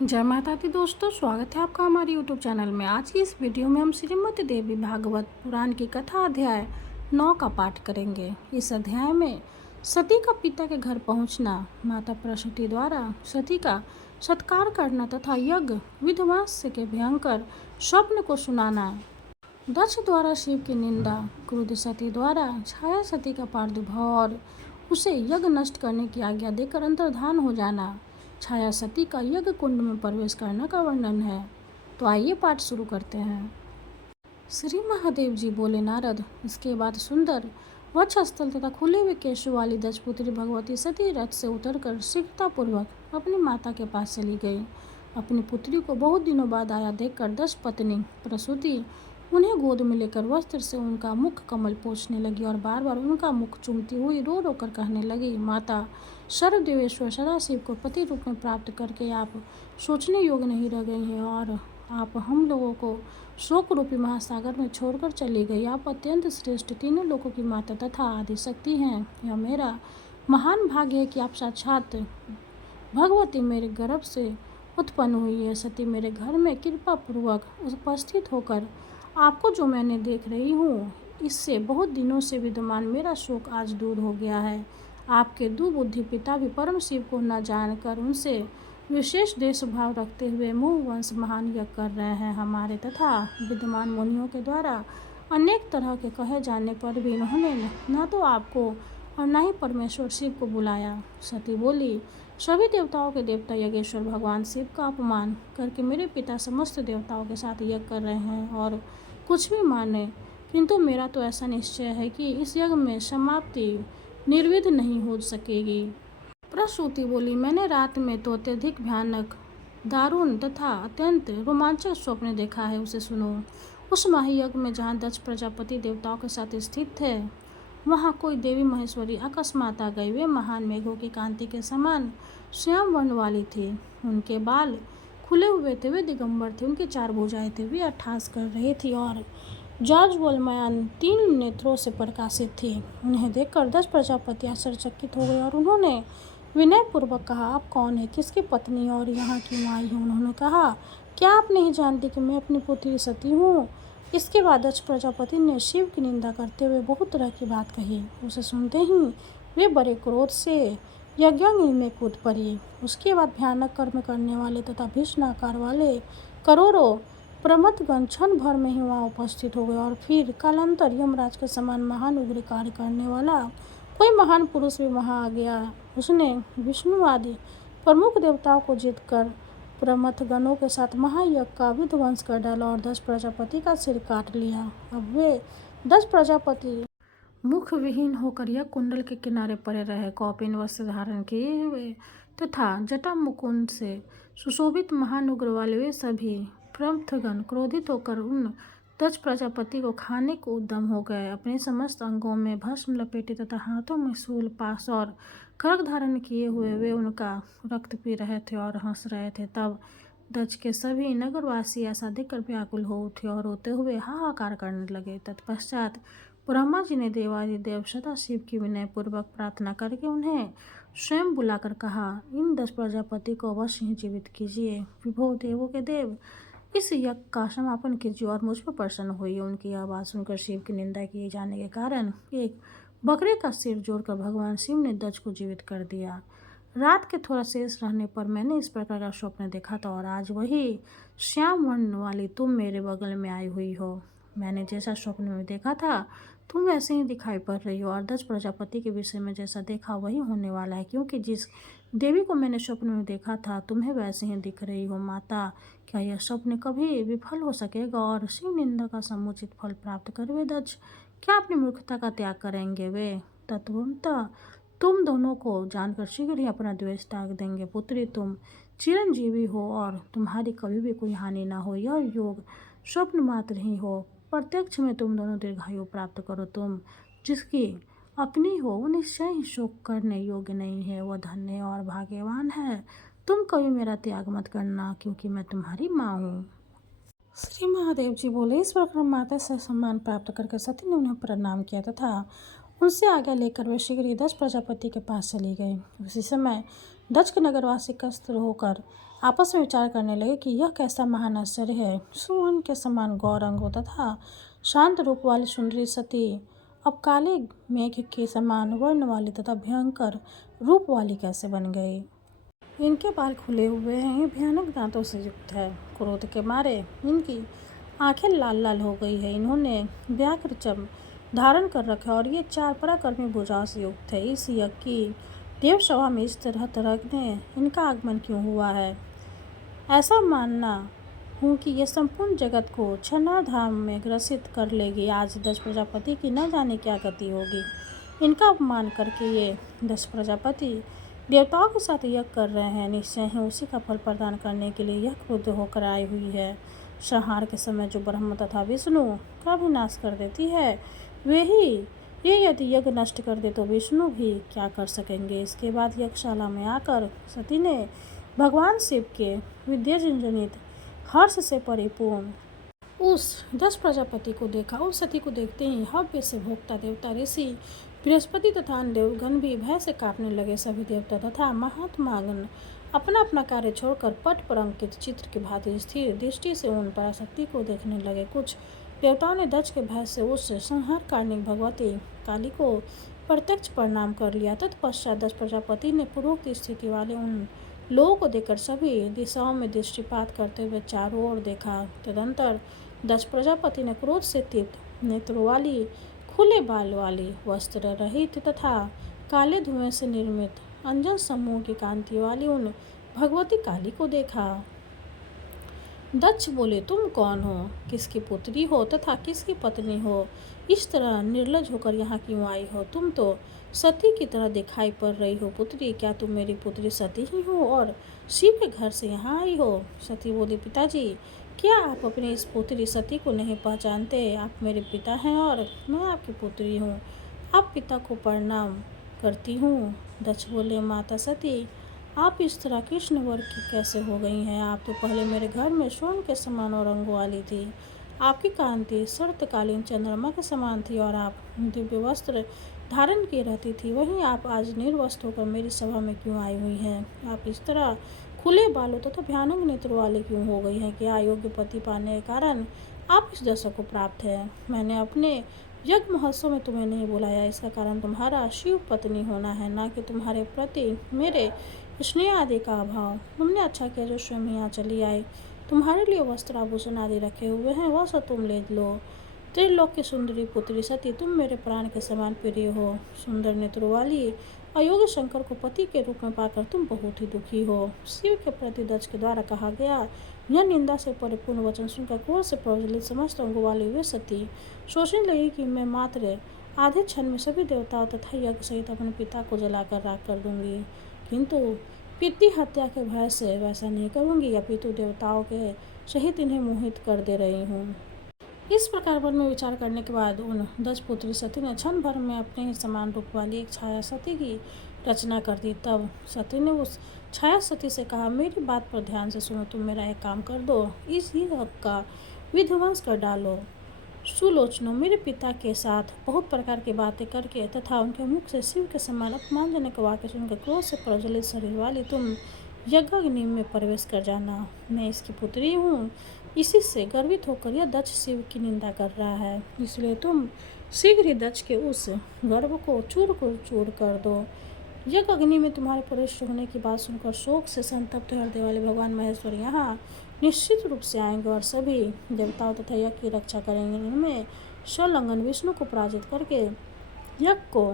जय माता दी दोस्तों, स्वागत है आपका हमारे यूट्यूब चैनल में। आज की इस वीडियो में हम श्रीमद् देवी भागवत पुराण की कथा अध्याय 9 का पाठ करेंगे। इस अध्याय में सती का पिता के घर पहुंचना, माता प्रसूति द्वारा सती का सत्कार करना तथा यज्ञ विध्वंस के भयंकर स्वप्न को सुनाना, दक्ष द्वारा शिव की निंदा, क्रोध सती द्वारा छाया सती का प्रादुर्भाव और उसे यज्ञ नष्ट करने की आज्ञा देकर अंतर्धान हो जाना, छाया सती का यज्ञ कुंड में प्रवेश करने का वर्णन है। तो आइए पाठ शुरू करते हैं। श्री महादेव जी बोले, नारद, इसके बाद सुंदर वक्षस्थल तथा खुले हुए केशों वाली दशपुत्री भगवती सती रथ से उतरकर शीघ्रतापूर्वक अपनी माता के पास चली गई। अपनी पुत्री को बहुत दिनों बाद आया देखकर दश पत्नी प्रसूति उन्हें गोद में लेकर वस्त्र से उनका मुख कमल पोंछने लगी और बार बार उनका मुख चूमती हुई रो रो कर कहने लगी, माता, सर्वदेवेश्वर सदाशिव को पति रूप में प्राप्त करके आप सोचने योग्य नहीं रह गई हैं और आप हम लोगों को शोक रूपी महासागर में छोड़कर चली गई। आप अत्यंत श्रेष्ठ तीनों लोगों की माता तथा आदि शक्ति हैं। यह मेरा महान भाग्य है कि आप साक्षात भगवती मेरे गर्भ से उत्पन्न हुई है। सती मेरे घर में कृपा पूर्वक उपस्थित होकर आपको जो मैंने देख रही हूँ, इससे बहुत दिनों से विद्यमान मेरा शोक आज दूर हो गया है। आपके दुबुद्धि पिता भी परम शिव को न जानकर उनसे विशेष देश भाव रखते हुए मुँह वंश महान यज्ञ कर रहे हैं। हमारे तथा विद्यमान मुनियों के द्वारा अनेक तरह के कहे जाने पर भी इन्होंने न तो आपको और न ही परमेश्वर शिव को बुलाया। सती बोली, सभी देवताओं के देवता यज्ञेश्वर भगवान शिव का अपमान करके मेरे पिता समस्त देवताओं के साथ यज्ञ कर रहे हैं और कुछ भी माने, किंतु मेरा तो ऐसा निश्चय है कि इस यज्ञ में समाप्ति निर्विघ्न नहीं हो सकेगी। प्रसूति बोली, मैंने रात में तो अत्यधिक भयानक, दारुण तथा अत्यंत रोमांचक स्वप्न देखा है, उसे सुनो। उस महायज्ञ में जहाँ दक्ष प्रजापति देवताओं के साथ स्थित थे, वहाँ कोई देवी महेश्वरी अकस्मात आ गई। वे महान मेघों की कांति के समान श्याम वर्ण वाली थी। उनके बाल खुले हुए थे, वे दिगंबर थे, उनकी 4 भुजाएं थी, वे अट्ठास कर रही थी और जाज्वल्यमान 3 नेत्रों से प्रकाशित थी। उन्हें देखकर दक्ष प्रजापति आश्चर्यचकित हो गए और उन्होंने विनय पूर्वक कहा, आप कौन है, किसकी पत्नी और यहाँ क्यों आई हैं? उन्होंने कहा, क्या आप नहीं जानती कि मैं अपनी पुत्री सती हूँ? इसके बाद दक्ष प्रजापति ने शिव की निंदा करते हुए बहुत तरह की बात कही। उसे सुनते ही वे बड़े क्रोध से यज्ञाग्नि में कूद पड़ी। उसके बाद भयानक कर्म करने वाले तथा भीषण आकार वाले करोड़ों प्रमथगण क्षण भर में ही वहाँ उपस्थित हो गए और फिर कालांतर यमराज के समान महान उग्र कार्य करने वाला कोई महान पुरुष भी वहाँ आ गया। उसने विष्णु आदि प्रमुख देवताओं को जीतकर प्रमथगणों के साथ महायज्ञ का विध्वंस कर डाला और दक्ष प्रजापति का सिर काट लिया। अब वे दक्ष प्रजापति मुख विहीन होकर यज्ञ कुंडल के किनारे पड़े रहे। कौपीन वस्त्र धारण किए हुए तथा जटा मुकुंद से सुशोभित महान उग्र वाले वे सभी प्रमथगण क्रोधित होकर उन दक्ष प्रजापति को खाने को उद्यम हो गए। अपने समस्त अंगों में भस्म लपेटे तथा हाथों में शूल, पाश और खड्ग धारण किए हुए वे उनका रक्त पी रहे थे और हंस रहे थे। तब दक्ष के सभी नगरवासी ऐसा देखकर व्याकुल हो उठे और रोते हुए हाहाकार करने लगे। तत्पश्चात ब्रह्मा जी ने देवादिदेव सदाशिव की विनय पूर्वक प्रार्थना करके उन्हें स्वयं बुलाकर कहा, इन दक्ष प्रजापति को अवश्य ही जीवित कीजिए। विभो देवों के देव, इस यज्ञ का समापन कीजिए और मुझ पर प्रसन्न होइए। उनकी यह बात सुनकर शिव की निंदा किए जाने के कारण एक बकरे का सिर जोड़कर भगवान शिव ने दक्ष को जीवित कर दिया। रात के थोड़ा शेष रहने पर मैंने इस प्रकार का स्वप्न देखा था और आज वही श्याम वर्ण वाली तुम मेरे बगल में आई हुई हो। मैंने जैसा स्वप्न में देखा था तुम वैसे ही दिखाई पड़ रही हो और दक्ष प्रजापति के विषय में जैसा देखा वही होने वाला है, क्योंकि जिस देवी को मैंने स्वप्न में देखा था तुम्हें वैसे ही दिख रही हो। माता, क्या यह स्वप्न कभी विफल हो सकेगा और शिव निंदा का समुचित फल प्राप्त कर वे दक्ष क्या अपनी मूर्खता का त्याग करेंगे? वे तत्वतः तुम दोनों को जानकर शीघ्र ही अपना द्वेष त्याग देंगे। पुत्री, तुम चिरंजीवी हो और तुम्हारी कभी भी कोई हानि ना हो। यह योग स्वप्न मात्र ही हो, प्रत्यक्ष में तुम दोनों दीर्घायु प्राप्त करो। तुम जिसकी अपनी हो वो निश्चय ही शोक करने योग्य नहीं है, वह धन्य और भाग्यवान है। तुम कभी मेरा त्याग मत करना, क्योंकि मैं तुम्हारी माँ हूँ। श्री महादेव जी बोले, इस प्रकार माता से सम्मान प्राप्त करके सती ने उन्हें प्रणाम किया तथा उनसे आज्ञा लेकर वे शीघ्र ही दक्ष प्रजापति के पास चली गई। उसी समय दक्ष के नगरवासी कष्ट होकर आपस में विचार करने लगे कि यह कैसा महान आश्चर्य है। सुमन के समान गौरंग तथा शांत रूप वाली सुंदरी सती अब काले मेघ के समान वर्ण वाली तथा भयंकर रूप वाली कैसे बन गई। इनके बाल खुले हुए हैं, ये भयानक दांतों से युक्त है। क्रोध के मारे इनकी आंखें लाल लाल हो गई है। इन्होंने व्याघ्र चर्म धारण कर रखा है और ये 4 पराक्रमी भुजाओं से युक्त है। इस यज्ञ की देवसभा में इस तरह ने इनका आगमन क्यों हुआ है। ऐसा मानना हूँ कि यह संपूर्ण जगत को क्षणार्धाम में ग्रसित कर लेगी। आज दक्ष प्रजापति की न जाने क्या गति होगी। इनका अपमान करके ये दक्ष प्रजापति देवताओं के साथ यज्ञ कर रहे हैं। निश्चय ही उसी का फल प्रदान करने के लिए यह क्रुद्ध होकर आई हुई है। संहार के समय जो ब्रह्म तथा विष्णु का भी नाश कर देती है, वे ही ये यदि यज्ञ नष्ट कर दे तो विष्णु भी क्या कर सकेंगे। इसके बाद यज्ञशाला में आकर सती ने भगवान शिव के विद्याजनित हर्ष से परिपूर्ण उस दक्ष प्रजापति को देखा। उस सती को देखते ही हव्य से भोक्ता देवता ऋषि बृहस्पति तथा अन्य देवगण भी भय से कांपने लगे। सभी देवता तथा महात्मागण अपना अपना कार्य छोड़कर पट पर अंकित चित्र की भांति स्थिर दृष्टि से उन पराशक्ति को देखने लगे। कुछ देवताओं ने दक्ष के भय से उस संहारकारिणी भगवती काली को प्रत्यक्ष प्रणाम कर लिया। तत्पश्चात दक्ष प्रजापति ने पूर्वोक्त स्थिति वाले उन लोगों को देखकर सभी दिशाओं में दृष्टिपात करते हुए चारों ओर देखा। तदंतर दक्ष प्रजापति ने क्रोध से तीव्र नेत्रों वाली, खुले बाल वाली, वस्त्र रहित तथा काले धुएं से निर्मित अंजन समूह की कांति वाली उन भगवती काली को देखा। दक्ष बोले, तुम कौन हो, किसकी पुत्री हो तथा किसकी पत्नी हो, इस तरह निर्लज होकर यहाँ क्यों आई हो। तुम तो सती की तरह दिखाई पड़ रही हो। पुत्री, क्या तुम मेरी पुत्री सती ही हो और शिव के घर से यहाँ आई हो। सती बोली, पिताजी, क्या आप अपनी इस पुत्री सती को नहीं पहचानते। आप मेरे पिता हैं और मैं आपकी पुत्री हूँ। आप पिता को प्रणाम करती हूँ। दक्ष बोले, माता सती, आप इस तरह कृष्ण वर्ग की कैसे हो गई हैं। आप तो पहले मेरे घर में स्वर्ण के समान और रंग वाली थी। आपकी कांति शरतकालीन चंद्रमा के समान थी और आप दिव्य वस्त्र धारण किए रहती थी। वहीं आप आज निर्वस्त्र होकर मेरी सभा में क्यों आई हुई हैं। आप इस तरह खुले बालों तथा भयानक नेत्रों वाले क्यों हो गई हैं। क्या अयोग्य पति पाने के कारण आप इस दशा को प्राप्त है। मैंने अपने यज्ञ महोत्सव में तुम्हें नहीं बुलाया, इसका कारण तुम्हारा शिव पत्नी होना है, ना कि तुम्हारे प्रति मेरे स्नेह आदि का अभाव। तुमने अच्छा किया जो स्वयं यहाँ चली आई। तुम्हारे लिए वस्त्र आभूषण आदि रखे हुए हैं, वह सब तुम ले लो। त्रिलोक की सुंदरी पुत्री सती, तुम मेरे प्राण के समान प्रिय हो। सुंदर नेत्रों वाली अयोग्य शंकर को पति के रूप में पाकर तुम बहुत ही दुखी हो। शिव के प्रति दक्ष के द्वारा कहा गया यह निंदा से परिपूर्ण वचन सुनकर क्रोध से प्रज्वलित समस्त अंगों वाली वे सती सोचने लगी कि मैं मात्र आधे क्षण में सभी देवताओं तथा यज्ञ सहित अपने पिता को जलाकर राख कर दूंगी, किंतु पितृ हत्या के भय से वैसा नहीं करूंगी, अपितु देवताओं के सहित इन्हें मोहित कर दे रही हूँ। इस प्रकार मन में विचार करने के बाद उन 10 पुत्री सती ने क्षण भर में अपने ही समान रूप वाली एक छाया सती की रचना कर दी। तब सती ने उस छाया सती से कहा, मेरी बात पर ध्यान से सुनो। तुम मेरा एक काम कर दो, इस ही हक का विध्वंस कर डालो। सुलोचनो, मेरे पिता के साथ बहुत प्रकार की बातें करके तथा उनके मुख से शिव के समान अपमानजनक वाक्य सुनकर क्रोध से प्रज्वलित शरीर वाली तुम यज्ञाग्नि में प्रवेश कर जाना। मैं इसकी पुत्री हूँ। इसी से गर्वित होकर यह दक्ष शिव की निंदा कर रहा है, इसलिए तुम शीघ्र ही दक्ष के उस गर्व को चूर कर दो। यज्ञ अग्नि में तुम्हारे प्रविष्ट होने की बात सुनकर शोक से संतप्त हृदय वाले भगवान महेश्वर यहाँ निश्चित रूप से आएंगे और सभी देवताओं तथा यज्ञ की रक्षा करेंगे। इनमें संलग्न विष्णु को पराजित करके यज्ञ को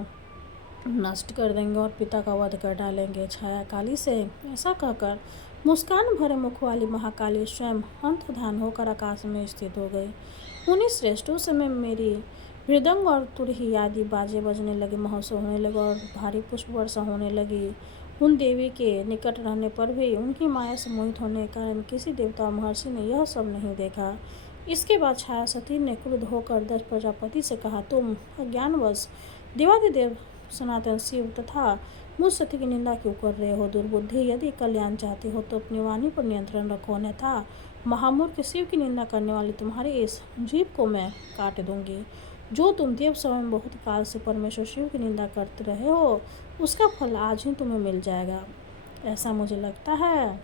नष्ट कर देंगे और पिता का वध कर डालेंगे। छाया काली से ऐसा कहकर मुस्कान भरे मुख वाली महाकाली स्वयं अंतर्धान होकर आकाश में स्थित हो गई। मुनि श्रेष्ठ, उस समय मेरी मृदंग और तुरही आदि बाजे बजने लगे, महोत्सव होने लगा और भारी पुष्प वर्षा होने लगी। उन देवी के निकट रहने पर भी उनकी माया से मोहित होने के कारण किसी देवता महर्षि ने यह सब नहीं देखा। इसके बाद छाया सती ने क्रुद्ध होकर दक्ष प्रजापति से कहा, तुम अज्ञानवश देवादिदेव सनातन शिव तथा मुझ सती की निंदा क्यों कर रहे हो। दुर्बुद्धि, यदि कल्याण चाहते हो तो अपनी वाणी पर नियंत्रण रखो, अन्यथा महामूर्ख शिव की निंदा करने वाली तुम्हारी इस जीभ को मैं काट दूंगी। जो तुम देव समय में बहुत काल से परमेश्वर शिव की निंदा करते रहे हो, उसका फल आज ही तुम्हें मिल जाएगा, ऐसा मुझे लगता है।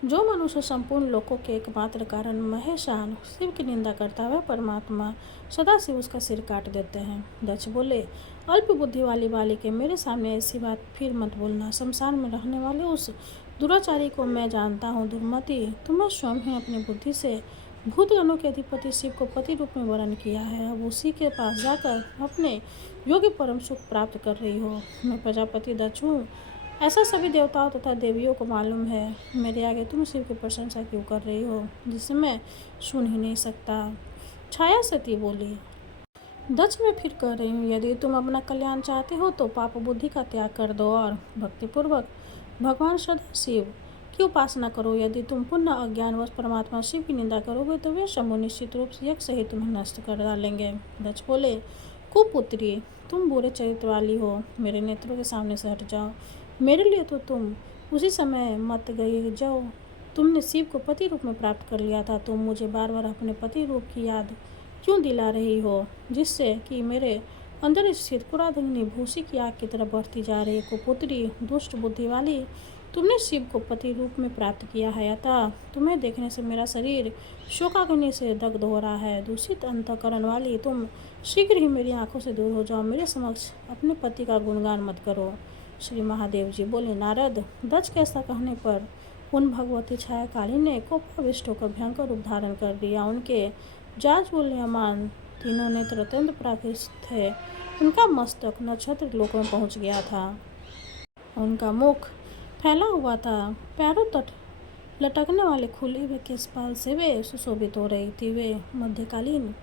जो मनुष्य संपूर्ण लोकों के एकमात्र कारण महेशान शिव की निंदा करता है वह परमात्मा सदाशिव उसका सिर काट देते हैं। दक्ष बोले, अल्प बुद्धि वाली बालिके, मेरे सामने ऐसी बात फिर मत बोलना। शमशान में रहने वाले उस दुराचारी को मैं जानता हूँ। दुर्मति, तुम्हें स्वयं ही अपनी बुद्धि से भूतगणों के अधिपति शिव को पति रूप में वर्ण किया है। अब उसी के पास जाकर अपने योग्य परम सुख प्राप्त कर रही हो। मैं प्रजापति दक्ष हूँ, ऐसा सभी देवताओं तथा देवियों को मालूम है। मेरे आगे तुम शिव की प्रशंसा क्यों कर रही हो, जिसे मैं सुन ही नहीं सकता। छाया सती बोली, दक्ष मैं फिर कह रही हूँ, यदि तुम अपना कल्याण चाहते हो तो पाप बुद्धि का त्याग कर दो और भक्तिपूर्वक भगवान सदा शिव की उपासना करो। यदि तुम पुनः अज्ञानवश परमात्मा शिव की निंदा करोगे तो वे शंभु निश्चित रूप से एक सही तुम्हें नष्ट कर डालेंगे। दक्ष बोले, कुपुत्री, तुम बुरे चरित्र वाली हो, मेरे नेत्रों के सामने से हट जाओ। मेरे लिए तो तुम उसी समय मत गई जाओ, तुमने शिव को पति रूप में प्राप्त कर लिया था। तुम मुझे बार बार अपने पति रूप की याद क्यों दिला रही हो, जिससे कि मेरे अंदर स्थित पुराधनी भूसी की आग की तरह बढ़ती जा रही। कुपुत्री, दुष्ट बुद्धि वाली, तुमने शिव को पति रूप में प्राप्त किया है, अतः तुम्हें देखने से मेरा शरीर शोकाग्नि से दग्ध हो रहा है। दूषित अंतःकरण वाली, तुम शीघ्र ही मेरी आंखों से दूर हो जाओ। मेरे समक्ष अपने पति का गुणगान मत करो। श्री महादेव जी बोले, नारद, दक्ष के ऐसा कहने पर उन भगवती छाया काली ने कोपाविष्ट होकर भयंकर रूप धारण कर दिया। उनके जाज बोल्यमान तीनों नेत्र अत्यंत प्राकृत थे। उनका मस्तक नक्षत्र लोक में पहुंच गया था। उनका मुख फैला हुआ था, पैरों तट लटकने वाले खुले हुए केशपाल से वे सुशोभित हो रही थी। वे मध्यकालीन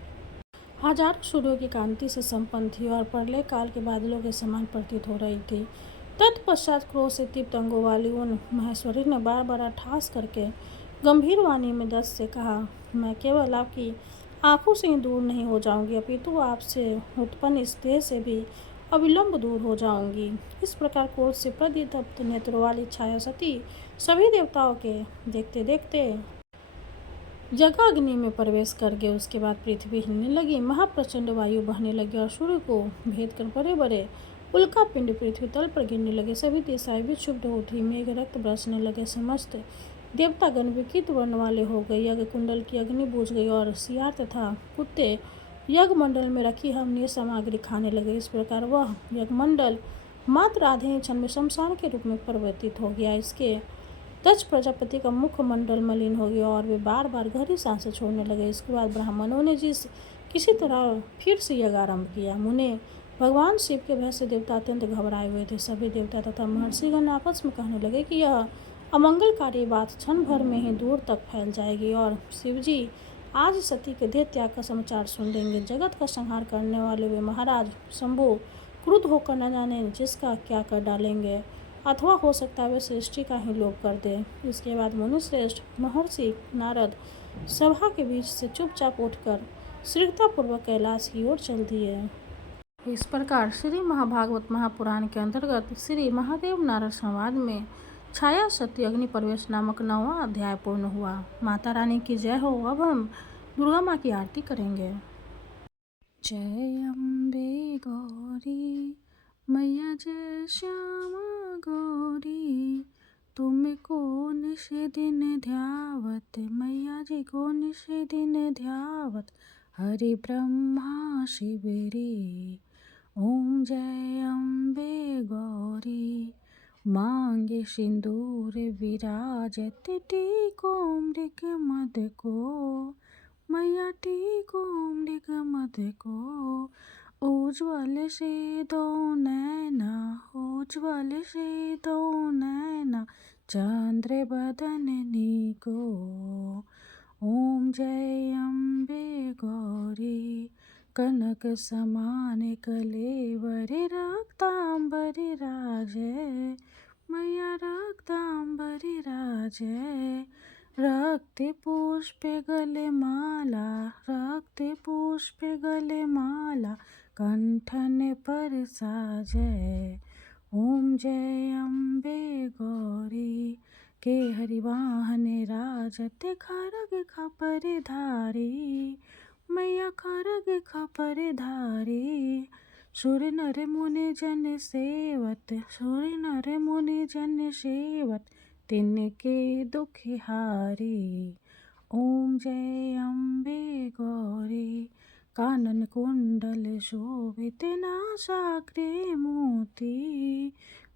हजारों सूर्यों की कांति से संपन्न थी और प्रलय काल के बादलों के समान प्रतीत हो रही थी। तत्पश्चात क्रोध से तीव्र अंगों वाली उन महेश्वरी ने बार बार ठास करके गंभीर वाणी में दक्ष से कहा, मैं केवल आपकी आंखों से ही दूर नहीं हो जाऊंगी, अपितु आपसे उत्पन्न इस देह से भी अविलंब दूर हो जाऊंगी। इस प्रकार क्रोध से प्रदीप्त नेत्रों वाली छाया सती सभी देवताओं के देखते देखते जगह अग्नि में प्रवेश कर गए। उसके बाद पृथ्वी हिलने लगी, महाप्रचंड वायु बहने लगी और सूर्य को भेद कर बड़े बड़े उल्का पिंड पृथ्वी तल पर गिरने लगे। सभी दिशाएं विक्षुब्ध हो उठी, मेघ रक्त बरसने लगे। समस्त देवतागण विकित वर्ण वाले हो गए। यज्ञ कुंडल की अग्नि बुझ गई और सियार तथा कुत्ते यज्ञ मंडल में रखी हवनीय सामग्री खाने लगे। इस प्रकार वह यज्ञ मंडल मात्र आधे ही क्षण में शमशान के रूप में परिवर्तित हो गया। इसके दक्ष प्रजापति का मुख मंडल मलिन हो गया और वे बार बार गहरी सांसें छोड़ने लगे। इसके बाद ब्राह्मणों ने किसी तरह फिर से यज्ञ आरंभ किया। मुने भगवान शिव के भय से देवता अत्यंत घबराए हुए थे। सभी देवता तथा महर्षिगण आपस में कहने लगे कि यह अमंगलकारी बात क्षण भर में ही दूर तक फैल जाएगी और शिवजी आज सती के देह त्याग का समाचार सुन लेंगे। जगत का संहार करने वाले वे महाराज शंभु क्रुद्ध होकर न जाने जिसका क्या कर डालेंगे, अथवा हो सकता है वे सृष्टि का ही लोप कर दे। इसके बाद मुनिश्रेष्ठ महर्षि नारद सभा के बीच से चुपचाप उठकर शीघ्रतापूर्वक कैलाश की ओर चल दिए। इस प्रकार श्री महाभागवत महापुराण के अंतर्गत श्री महादेव नारद संवाद में छाया सती अग्नि प्रवेश नामक 9वां अध्याय पूर्ण हुआ। माता रानी की जय हो। अब हम दुर्गा माँ की आरती करेंगे। जय अम्बे गौरी मैया, जय श्यामा गौरी, तुमको निश दिन ध्यावत मैया जी को निश दिन ध्यावत, हरि ब्रह्मा शिवरी। ओम जय अम्बे गौरी, मांगे सिंदूर विराजत, टीको मृग मद को मैया, टीको मृग मद को। उज्ज्वल से दो नैना, उज्ज्वल से दो नैना, चंद्र बदननी को। ओम जय अम्बे गौरी, कनक समान कलेवर, रक्तांबर राजय मैया, रक्तांबर राजय। रक्त पुष्प गले माला, रक्त पुष्प गले माला, कंठन पर साजय। ओम जय अम्बे गौरी, के हरिवाहन राजत, खरग खपर धारी मैया, खरग खपर धारी। सुर नर मुनि जन सेवत, सुर नर मुनि जन सेवत, तिनके दुख हारी। ओम जय अम्बे गौरी। कानन कुंडल शोभित नासाग्रे मोती।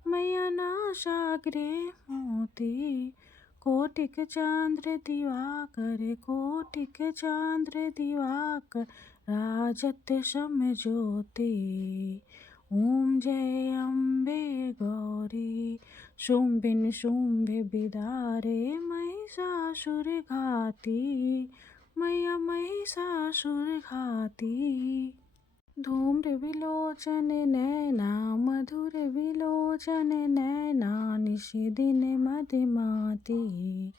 मैया नासाग्रे मोती। कोटिक चांद्र दिवाकर कोटिक चांद्र दिवाकर राजत सम ज्योति। ओम जय अम्बे गौरी। शुंभ निशुंभ बिदारे महिषासुर घाती। मैया महिषासुर घाती। धूम्र विलोचन नैना मधुर विलोचन नैना निशिदिन मदिमाती।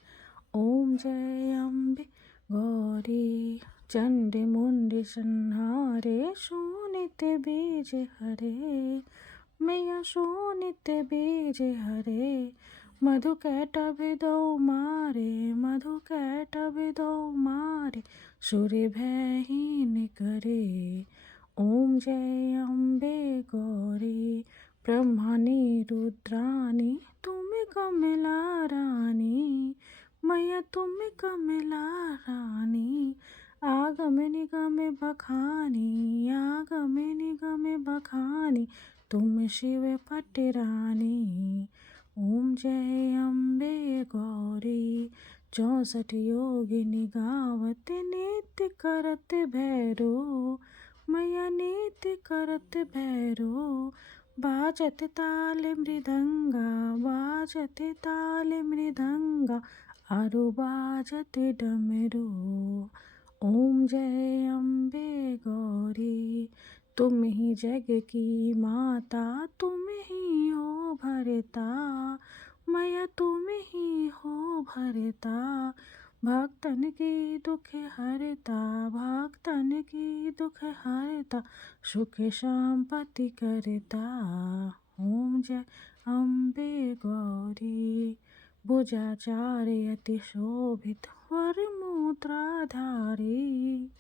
ओम जय अम्बे गौरी। चंड मुंड संहारे शोणित बीज हरे। मैया शोणित बीज हरे। मधु कैटभ दो मारे मधु कैटभ दो मारे सुर भयहीन करे। ओम जय अम्बे गौरी। ब्रह्मणि रुद्राणी तुम कमला रानी। मैया तुम कमला रानी। आगम निगम बखानी आगम निगम बखानी तुम शिव पटरानी। ओम जय अम्बे गौरी। 64 योगिनी गावत नित्य करत भैरो। मैया नित्य करत भैरो। बाजत ताल मृदंगा बाजत ताल मृदंगा आरु बाजत डमरू। ओम जय अम्बे गौरी। तुम ही जग की माता तुम ही हो भरता। मैया तुम ही हो भरता। भक्तन की दुख हरता भक्तन की दुख हरता सुख संपत्ति करता। ओम जय अम्बे गौरी। भुजाचार्य अति शोभित वर मुद्राधारी।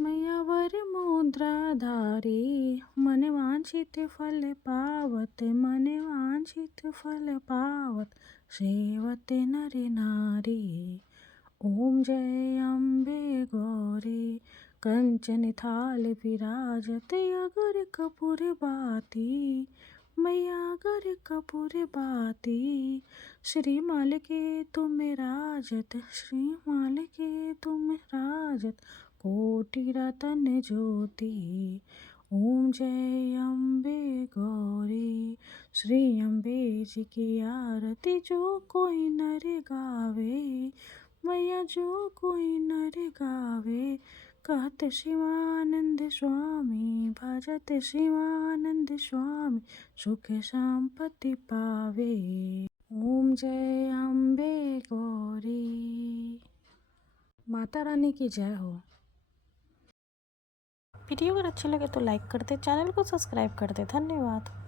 मैया वर मुद्राधारी। मन वांछित फल पावत मन वांछित फल पावत सेवत नर नारी। ओम जय अम्बे गौरी। कंचन थाल विराजत अगर कपूर बाती। मैया अगर कपूर बाती। श्रीमाल के तुम राजत श्रीमाल के तुम राजत कोटि रतन ज्योति। ओम जय अम्बे गौरी। श्री अम्बे जी की आरती जो कोई नर गावे। मैया जो कोई नर गावे कहत शिवानंद स्वामी भजत शिवानंद स्वामी सुख संपत्ति पावे। ओम जय अम्बे गौरी। माता रानी की जय हो। वीडियो अगर अच्छे लगे तो लाइक कर दे, चैनल को सब्सक्राइब कर दे। धन्यवाद।